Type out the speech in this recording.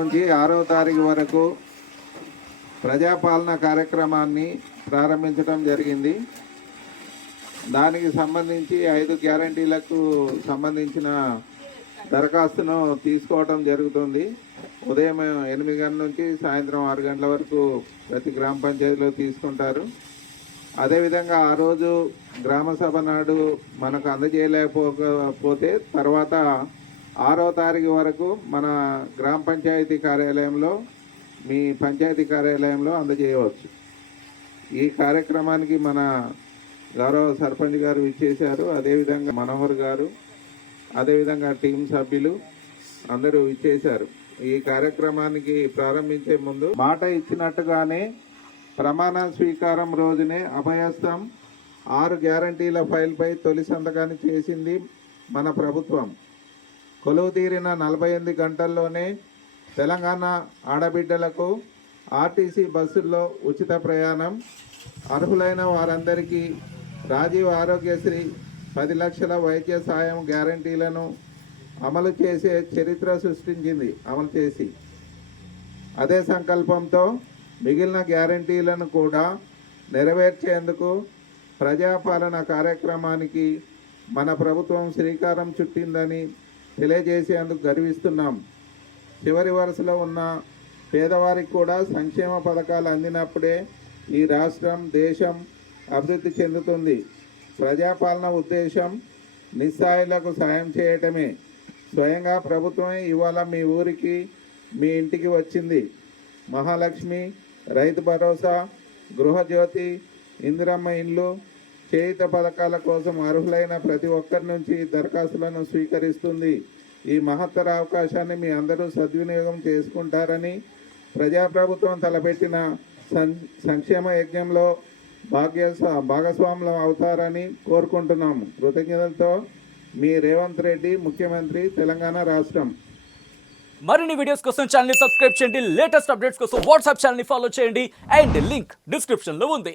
నుంచి 6వ తారీఖు వరకు ప్రజాపాలన కార్యక్రమాన్ని ప్రారంభించడం జరిగింది. దానికి సంబంధించి 5 గ్యారంటీలకు సంబంధించిన దరఖాస్తును తీసుకోవడం జరుగుతుంది. ఉదయం 8 గంటల నుంచి సాయంత్రం 6 గంటల వరకు ప్రతి గ్రామ పంచాయతీలో తీసుకుంటారు. అదేవిధంగా ఆ రోజు గ్రామ సభ నాడు మనకు అందజేయలేకపోతే తర్వాత 6వ తారీఖు వరకు మన గ్రామ పంచాయతీ కార్యాలయంలో మీ పంచాయతీ కార్యాలయంలో అందజేయవచ్చు. ఈ కార్యక్రమానికి మన గౌరవ సర్పంచ్ గారు ఇచ్చేశారు. అదేవిధంగా మనోహర్ గారు, అదేవిధంగా టీం సభ్యులు అందరూ ఇచ్చేశారు. ఈ కార్యక్రమానికి ప్రారంభించే ముందు మాట ఇచ్చినట్టుగానే ప్రమాణ స్వీకారం రోజునే అభయస్థం 6 గ్యారంటీల ఫైల్పై తొలి సంతకాన్ని చేసింది మన ప్రభుత్వం. కొలువు తీరిన 48 గంటల్లోనే తెలంగాణ ఆడబిడ్డలకు ఆర్టీసీ బస్సుల్లో ఉచిత ప్రయాణం, అర్హులైన వారందరికీ రాజీవ్ ఆరోగ్యశ్రీ 10 లక్షల వైద్య సాయం గ్యారంటీలను అమలు చేసే చరిత్ర సృష్టించింది. అమలు చేసి అదే సంకల్పంతో మిగిలిన గ్యారంటీలను కూడా నెరవేర్చేందుకు ప్రజాపాలన కార్యక్రమానికి మన ప్రభుత్వం శ్రీకారం చుట్టిందని తెలియజేసేందుకు గర్విస్తున్నాం. చివరి వరుసలో ఉన్న పేదవారికి కూడా సంక్షేమ పథకాలు అందినప్పుడే ఈ రాష్ట్రం, దేశం అభివృద్ధి చెందుతుంది. ప్రజాపాలన ఉద్దేశం నిస్సహాయులకు సాయం చేయటమే. స్వయంగా ప్రభుత్వమే ఇవాళ మీ ఊరికి, మీ ఇంటికి వచ్చింది. మహాలక్ష్మి, రైతు భరోసా, గృహజ్యోతి, ఇందిరమ్మ ఇండ్లు, చేయుత పథకాల కోసం అర్హులైన ప్రతి ఒక్కరి నుంచి దరఖాస్తులను స్వీకరిస్తుంది. ఈ మహత్తర అవకాశాన్ని మీ అందరూ సద్వినియోగం చేసుకుంటారని, ప్రజాప్రభుత్వం తలపెట్టిన సంక్షేమ యజ్ఞంలో భాగస్వాములు అవుతారని కోరుకుంటున్నాము. కృతజ్ఞతలతో మీ రేవంత్ రెడ్డి, ముఖ్యమంత్రి, తెలంగాణ రాష్ట్రం. మరిన్ని వీడియోస్ కోసం ఛానల్ ని సబ్స్క్రైబ్ చేయండి. లేటెస్ట్ అప్డేట్స్ కోసం వాట్సాప్ ఛానల్ ని ఫాలో చేయండి. అండ్ లింక్ డిస్క్రిప్షన్ లో ఉంది.